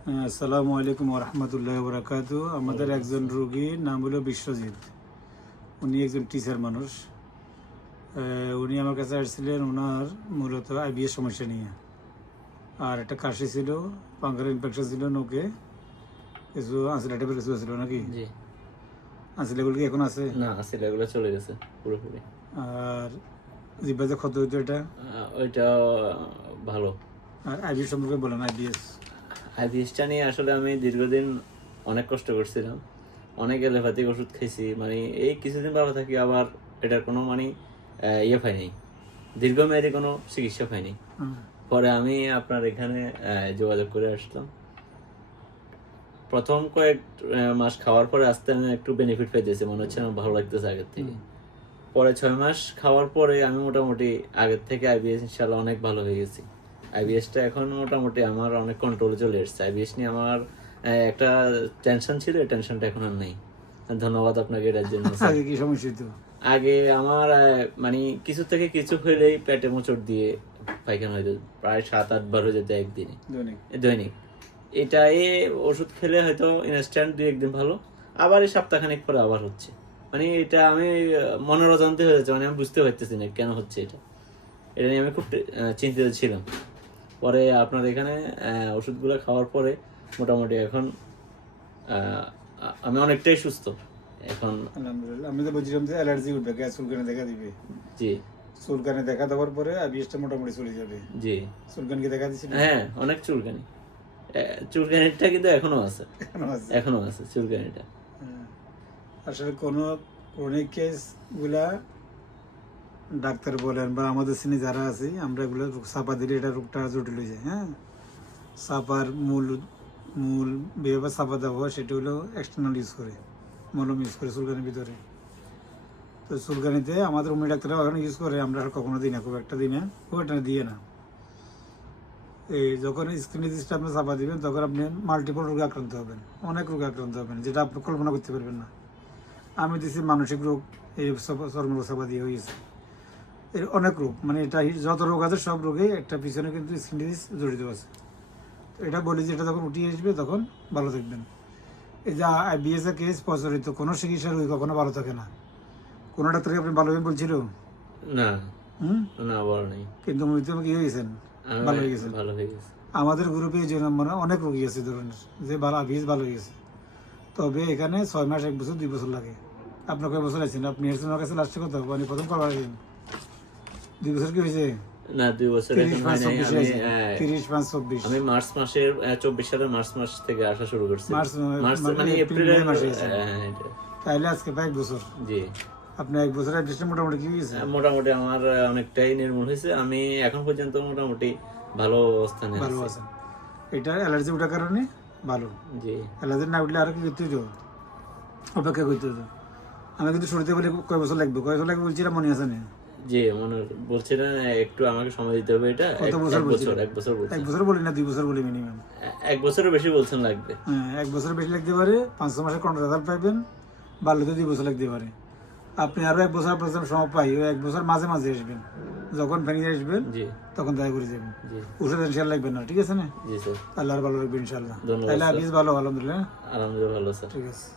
আসসালামু আলাইকুম রহমতুল্লাহ বরাকাতু। আমাদের একজন রোগীর নাম হলো বিশ্বজিৎ। উনি একজন টিচার মানুষ। উনি আমার কাছে আসছিলেন ওনার মূলত আইবিএস সমস্যা নিয়ে, আর একটা কাশি ছিল, পাঙ্খার ইনফেকশন ছিল, নোকে কিছু আঁচলা টাইপের কিছু ছিল নাকি? জি আঁচলাগুলো কি এখন আছে? না, আসলে এগুলো চলে গেছে পুরোপুরি। আর জিব্বা যে ক্ষত হইতো এটা? ওইটা ভালো। আর আইবিএস সম্পর্কে বলেন। আইবিএসটা নিয়ে আসলে আমি দীর্ঘদিন অনেক কষ্ট করছিলাম, অনেক এলোপ্যাথিক ওষুধ খাইছি, মানে এই কিছুদিন ভালো থাকি, আবার এটার কোনো ইয়ে পাইনি, দীর্ঘমেয়াদী কোনো চিকিৎসা পাইনি। পরে আমি আপনার এখানে যোগাযোগ করে আসলাম। প্রথম কয়েক মাস খাওয়ার পরে আস্তে আমি একটু বেনিফিট পাইতেছি, মনে হচ্ছে আমার ভালো লাগতেছে আগের থেকে। পরে 6 মাস খাওয়ার পরে আমি মোটামুটি আগের থেকে আইবিএস ইনশাল্লাহ অনেক ভালো হয়ে গেছি। আইবিএসটা এখন মোটামুটি আমার অনেক কন্ট্রোলে চলে এসেছে। আইবিএস নিয়ে আমার একটা টেনশন ছিল, এই টেনশনটা এখন আর নেই। ধন্যবাদ আপনাকে এটার জন্য। আগে কি সমস্যা হতো? আগে আমার মানে কিছু থেকে কিছু হলেই পেটে মোচড় দিয়ে পায়খানা হইতো, প্রায় 7-8 বার হয়ে যেত একদিনে, দৈনিক। এটা ওষুধ খেলে হয়তো ইনস্ট্যান্ট 2-1 দিন ভালো, আবার এই সপ্তাহখানেক পরে আবার হচ্ছে। মানে এটা আমি মনের অজান্তে হয়ে যাচ্ছে, মানে আমি বুঝতে পারতেছি না কেন হচ্ছে এটা নিয়ে আমি খুব চিন্তিত ছিলাম। পরে আপনার এখানে ওষুধগুলো খাওয়ার পরে মোটামুটি এখন আমি অনেকটাই সুস্থ এখন। আলহামদুলিল্লাহ। আমি তো বলছিলাম যে অ্যালার্জি উঠবে, গ্যাস চুলকানি দেখা দিবে। জি, চুলকানি দেখা দেওয়ার পরে আইবিএসটা মোটামুটি চলে যাবে। জি, চুলকানি কি দেখা দিচ্ছিল? হ্যাঁ, অনেক চুলকানি। চুলকানিটা কিন্তু এখনো আছে চুলকানিটা। আসলে কোনো ক্রনিক কেস গুলা ডাক্তার বলেন বা আমাদের শ্রেণী যারা আছি আমরা এগুলো চাপা দিলে এটা রোগটা জটিল হয়ে যায়। হ্যাঁ, চাপার মূল যেভাবে চাপা দেওয়া হয় সেটা হলো এক্সটার্নাল ইউজ করে, মলম ইউজ করে চুলকানির ভিতরে। তো চুলকানিতে আমাদের হোমিও ডাক্তাররা ওখানে ইউজ করে, আমরা আর কখনো দিই না, খুব একটা দিই না, খুব একটা দিয়ে না। এই যখন স্কিন ডিজিজটা আপনি চাপা দিবেন তখন আপনি মাল্টিপল রোগে আক্রান্ত হবেন, অনেক রোগে আক্রান্ত হবেন যেটা আপনি কল্পনা করতে পারবেন না। আমি দিচ্ছি মানসিক রোগ, এই চর্মরোগ চাপা দিয়ে হয়েছে, এর অনেক রোগ, মানে এটা যত রোগ আছে সব রোগে একটা পিছনে কিন্তু স্কিন ডিজিজ জড়িত আছে। তো এটা বলি যে এটা যখন উঠিয়ে আসবে তখন ভালো থাকবেন। এই যে আইবিএস এর কেস প্রচলিত, কোনো চিকিৎসা রোগী কখনো ভালো থাকে না। কোনো ডাক্তারকে আপনি ভালো হবেন বলছিল না, না বড় নেই, কিন্তু মৃত্যু কি হয়েছেন? ভালো হয়ে গেছেন। আমাদের গ্রুপে যে মানে অনেক রোগী আছে ধরুন যে আইবিএস ভালো হয়ে গেছে। তবে এখানে 6 মাস, 1 বছর, 2 বছর লাগে। আপনার কয় বছর আছেন? আপনি এসেছেন আমার কাছে লাস্টে কথা, মানে প্রথম কবার আসেন? 2 বছর কি হয়েছে? না, 2 বছর এখন হয় নাই। 30-5-24 আমি মার্চ মাসের 24 সালের মার্চ মাস থেকে আসা শুরু করছি। মার্চ মানে এপ্রিলের মাসে এসেছেন। তাহলে আজকে প্রায় 1 বছর। জি, আপনি 1 বছর অ্যাডজাস্ট মোটামুটি কি হয়েছে? মোটামুটি আমার অনেকটাই নির্মূল হয়েছে। আমি এখন পর্যন্ত মোটামুটি ভালো অবস্থানে ভালো আছেন। এটা অ্যালার্জি ওঠার কারণে ভালো। জি, অ্যালার্জি না উঠলে আরো কি করতে হতো? অপেক্ষা করতে হতো। আমি কিন্তু শুরুতে বলি কয় বছর লাগবে বলছিলাম, মনে আছে না? জি, মনে বলছিলেন একটু আমাকে সময় দিতে হবে। এটা কত বছর? 1 বছর 1 বছর বলি না, 2 বছর বলি মিনিমাম। 1 বছরের বেশি বলছেন লাগবে। হ্যাঁ, 1 বছর বেশি লাগতে পারে। 5 মাসের কন্ট্রাক্ট রেজাল্ট পাইবেন, বাড়লে তো 2 বছর লাগতে পারে। আপনি আরো 1 বছর আপনার সময় পাই, ওই 1 বছর মাঝে মাঝে আসবেন, যখন ফেনি আসবেন তখন দেখা করে যাবেন। ওষুধ ইনশাল্লাহ লাগবে না, ঠিক আছে না? জি স্যার, তাহলে আর ভালো লাগবে ইনশাল্লাহ। ধন্যবাদ। তাহলে আইবিএস ভালো? আলহামদুলিল্লাহ, আলহামদুলিল্লাহ ভালো স্যার। ঠিক আছে।